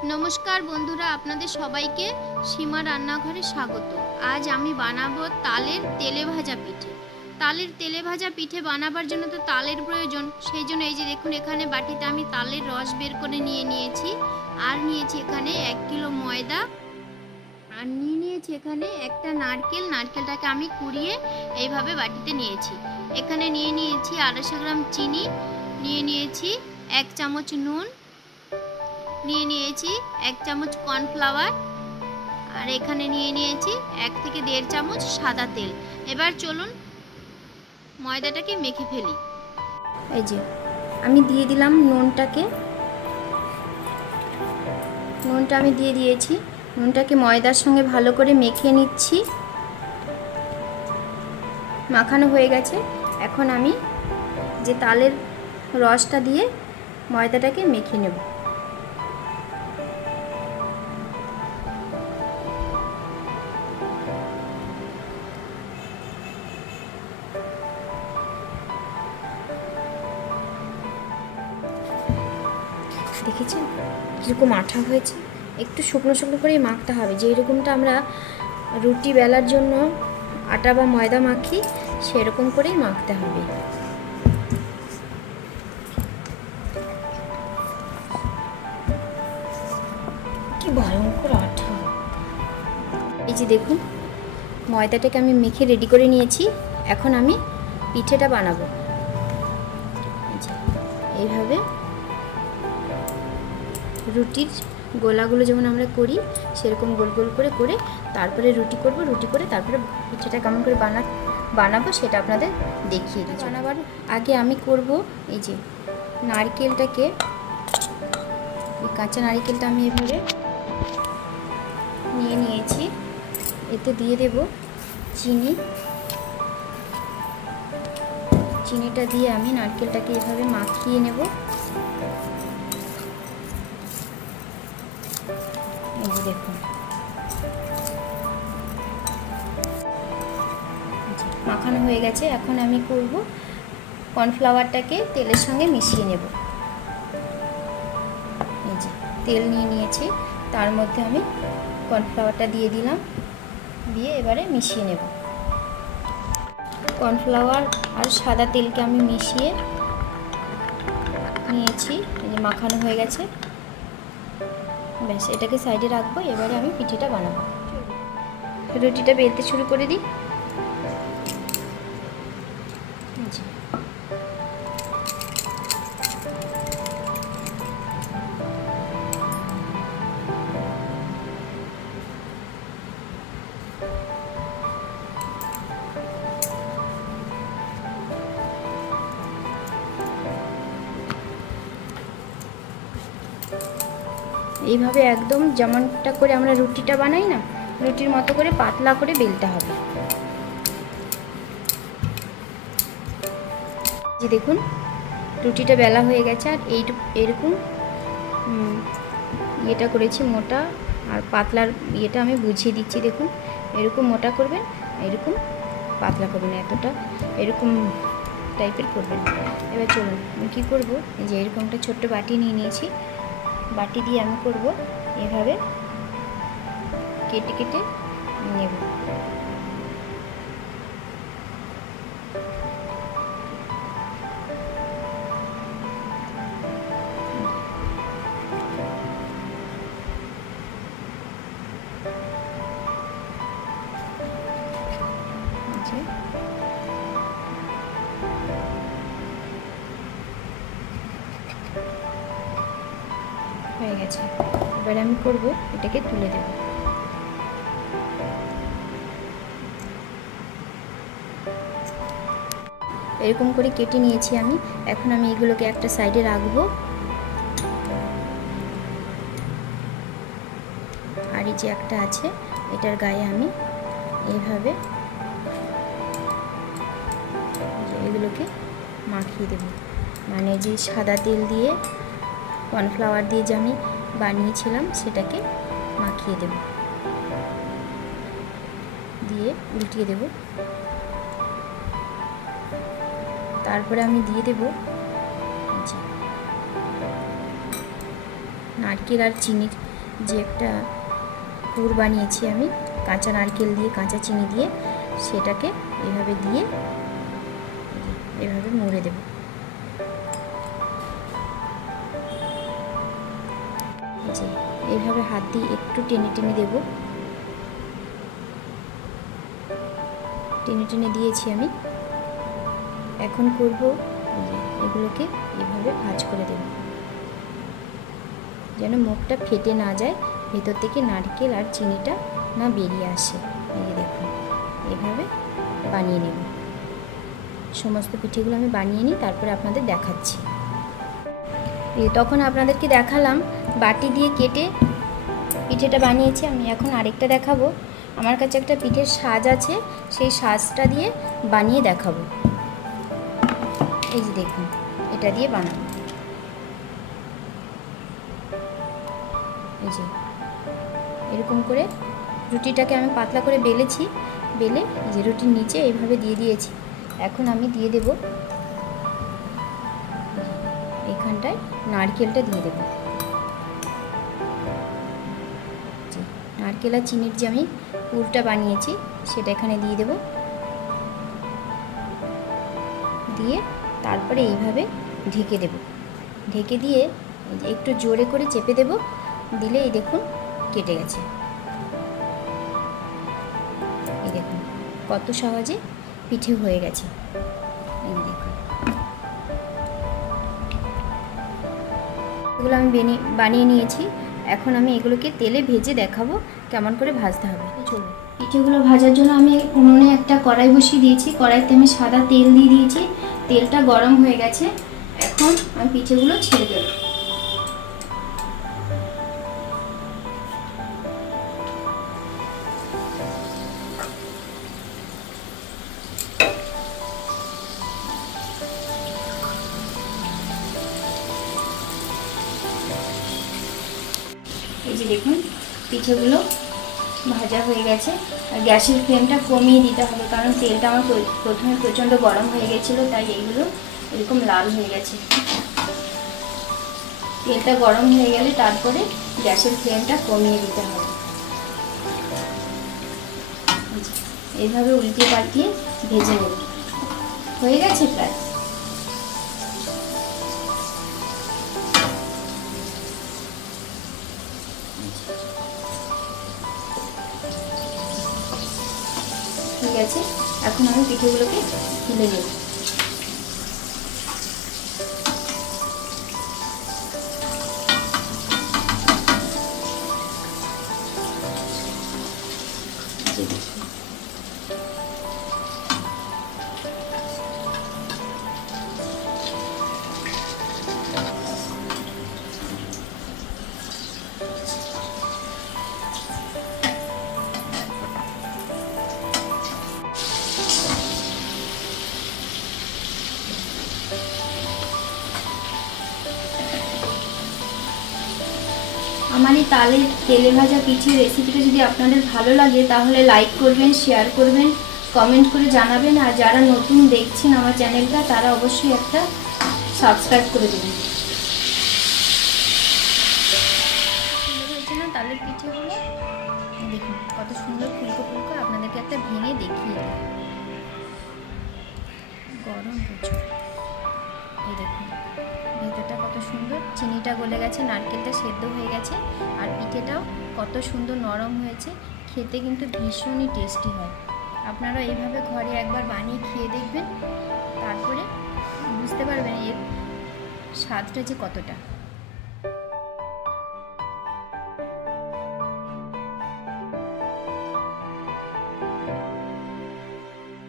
नमस्कार बंधुरा आपनादेर सबाइके सीमा रान्नाघरे स्वागत। आज आमी बानाबो तालेर तेले भाजा पिठे। तालेर तेले भाजा पिठे बानाबार जोन्नो तो तालेर प्रयोजन, सेइजोन्नो एइ जे देखुन एखाने बाटिते आमी तालेर रस बेर करे निये नियेछि आर नियेछि एखाने 1 किलो मयदा আর নিয়ে নিয়েছি এখানে একটা নারকেল। নারকেলটাকে আমি কুড়িয়ে এইভাবে বাটিতে নিয়েছি। এখানে নিয়ে নিয়েছি 250 গ্রাম চিনি, নিয়ে নিয়েছি 1 চামচ নুন, নিয়ে নিয়েছি 1 চামচ কর্নফ্লাওয়ার আর এখানে নিয়ে নিয়েছি 1 থেকে 1.5 চামচ সাদা তেল। এবার চলুন ময়দাটাকে মেখে ফেলি। এই যে আমি দিয়ে দিলাম নুনটাকে, নুনটা আমি দিয়ে দিয়েছি। নুনটাকে ময়দার সঙ্গে ভালো করে মেখে নিচ্ছি। মাখানো হয়ে গেছে। এখন আমি যে তালের রসটা দিয়ে ময়দাটাকে মেখে নেব। দেখেছেন কিরকম আঠা হয়েছে? একটু শুকনো শুকনো করেই মাখতে হবে, যে এরকমটা আমরা রুটি বেলার জন্য আটা বা ময়দা মাখি সেরকম করেই মাখতে হবে। কি ভয়ঙ্কর আঠা! এই যে দেখুন ময়দাটাকে আমি মেখে রেডি করে নিয়েছি। এখন আমি পিঠেটা বানাবো। এইভাবে রুটির গোলাগুলো যেমন আমরা করি সেরকম গোল গোল করে করে তারপরে রুটি করব। রুটি করে তারপরে পিঠেটা কেমন করে বানাবো সেটা আপনাদের দেখিয়ে দিই। বানাবার আগে আমি করব এই যে নারকেলটাকে, এই কাঁচা নারকেলটা আমি এভাবে নিয়ে নিয়েছি। এতে দিয়ে দেব চিনি। চিনিটা দিয়ে আমি নারকেলটাকে এভাবে মাখিয়ে নেব। দেখুন মাখানো হয়ে গেছে। এখন আমি করব কর্নফ্লাওয়ারটাকে তেলের সঙ্গে মিশিয়ে নেব। এই যে তেল নিয়ে নিয়েছি, তার মধ্যে আমি কর্নফ্লাওয়ারটা দিয়ে দিলাম, দিয়ে এবারে মিশিয়ে নেব। কর্নফ্লাওয়ার আর সাদা তেলকে আমি মিশিয়ে নিয়েছি। এই যে মাখানো হয়ে গেছে। ব্যাস এটাকে সাইডে রাখবো। এবারে আমি পিঠেটা বানাবো। রুটিটা বেলতে শুরু করে দিই। এইভাবে একদম যেমনটা করে আমরা রুটিটা বানাই না, রুটির মতো করে পাতলা করে বেলতে হবে। যে দেখুন রুটিটা বেলা হয়ে গেছে। আর এরকম ইয়েটা করেছি মোটা আর পাতলার ইয়েটা আমি বুঝিয়ে দিচ্ছি। দেখুন এরকম মোটা করবেন, এরকম পাতলা করবেন, এতটা এরকম টাইপের করবেন। এবার চলুন আমি কী করবো, এই যে এরকমটা ছোট্ট বাটি নিয়ে নিয়েছি। বাটি দিয়ে আমি করব এভাবে কেটে কেটে নেব। হয়ে গেছে। এবারে আমি করব এটাকে তুলে দেব। এরকম করে কেটে নিয়েছি আমি। এখন আমি এগুলোকে একটা সাইডে রাখবো। আর এই যে একটা আছে এটার গায়ে আমি এইভাবে এগুলোকে মাখিয়ে দেব। মানে যে সাদা তেল দিয়ে কর্নফ্লাওয়ার দিয়ে যে আমি বানিয়েছিলাম সেটাকে মাখিয়ে দেব, দিয়ে উল্টিয়ে দেব। তারপরে আমি দিয়ে দেব নারকেল আর চিনির যে একটা পুর বানিয়েছি আমি কাঁচা নারকেল দিয়ে, কাঁচা চিনি দিয়ে, সেটাকে এভাবে দিয়ে এভাবে মুড়ে দেব। যে এইভাবে হাত দিয়ে একটু টেনে টেনে দেব। টেনে টেনে দিয়েছি আমি। এখন করব এগুলোকে এভাবে ভাঁজ করে দেব, যেন মুখটা ফেটে না যায়, ভেতর থেকে নারকেল আর চিনিটা না বেরিয়ে আসে। এই দেখুন এভাবে বানিয়ে নেব। সমস্ত পিঠেগুলো আমি বানিয়ে নিই, তারপরে আপনাদের দেখাচ্ছি। তখন আপনাদেরকে দেখালাম বাটি দিয়ে কেটে পিঠেটা বানিয়েছি। আমি এখন আরেকটা দেখাবো। আমার কাছে একটা পিঠের সাজ আছে, সেই সাজটা দিয়ে বানিয়ে দেখাবো। এই যে দেখুন, এটা দিয়ে বানাবো। এই যে এরকম করে রুটিটাকে আমি পাতলা করে বেলেছি, বেলে এই যে রুটির নিচে এইভাবে দিয়ে দিয়েছি। এখন আমি দিয়ে দেব এখানটায় নারকেলটা দিয়ে দেব। নারকেল আর চিনির যে আমি পুরটা বানিয়েছি সেটা এখানে দিয়ে দেব। দিয়ে তারপরে এইভাবে ঢেকে দেব। ঢেকে দিয়ে একটু জোরে করে চেপে দেব, দিলে এই দেখুন কেটে গেছে। এই দেখুন কত সহজে পিঠে হয়ে গেছে। এই দেখুন এগুলো আমি বানিয়ে নিয়েছি। এখন আমি এগুলোকে তেলে ভেজে দেখাবো কেমন করে ভাজতে হবে। চলুন, পিঠেগুলো ভাজার জন্য আমি উনুনে একটা কড়াই বসিয়ে দিয়েছি। কড়াইতে আমি সাদা তেল দিয়ে দিয়েছি। তেলটা গরম হয়ে গেছে। এখন আমি পিঠেগুলো ছেড়ে দেব। এই যে দেখুন পিঠেগুলো ভাজা হয়ে গেছে। আর গ্যাসের ফ্লেমটা কমিয়ে দিতে হবে, কারণ তেলটা আমার প্রথমে প্রচণ্ড গরম হয়ে গেছিলো, তাই এইগুলো এরকম লাল হয়ে গেছে। তেলটা গরম হয়ে গেলে তারপরে গ্যাসের ফ্লেমটা কমিয়ে দিতে হবে। এইভাবে উল্টে পাল্টিয়ে ভেজে নেব। হয়ে গেছে প্রায়। ঠিক আছে, এখন আমি পিঠেগুলোকে তুলে নেব। আমার এই তালের তেলে ভাজা পিঠের রেসিপিটা যদি আপনাদের ভালো লাগে তাহলে লাইক করবেন, শেয়ার করবেন, কমেন্ট করে জানাবেন। আর যারা নতুন দেখছেন আমার চ্যানেলটা তারা অবশ্যই একটা সাবস্ক্রাইব করে দেবেন। তালের পিঠেগুলো দেখুন কত সুন্দর ফুলকো ফুলকো। আপনাদেরকে একটা ভেঙে দেখিয়ে গরম প্রচুর। এই দেখুন ভেতরটা কত সুন্দর, চিনিটা গলে গেছে, নারকেলটা সেদ্ধ হয়ে গেছে, আর পিঠেটাও কত সুন্দর নরম হয়েছে। খেতে কিন্তু ভীষণই টেস্টি হয়। আপনারা এইভাবে ঘরে একবার বানিয়ে খেয়ে দেখবেন, তারপরে বুঝতে পারবেন এর স্বাদটা যে কতটা।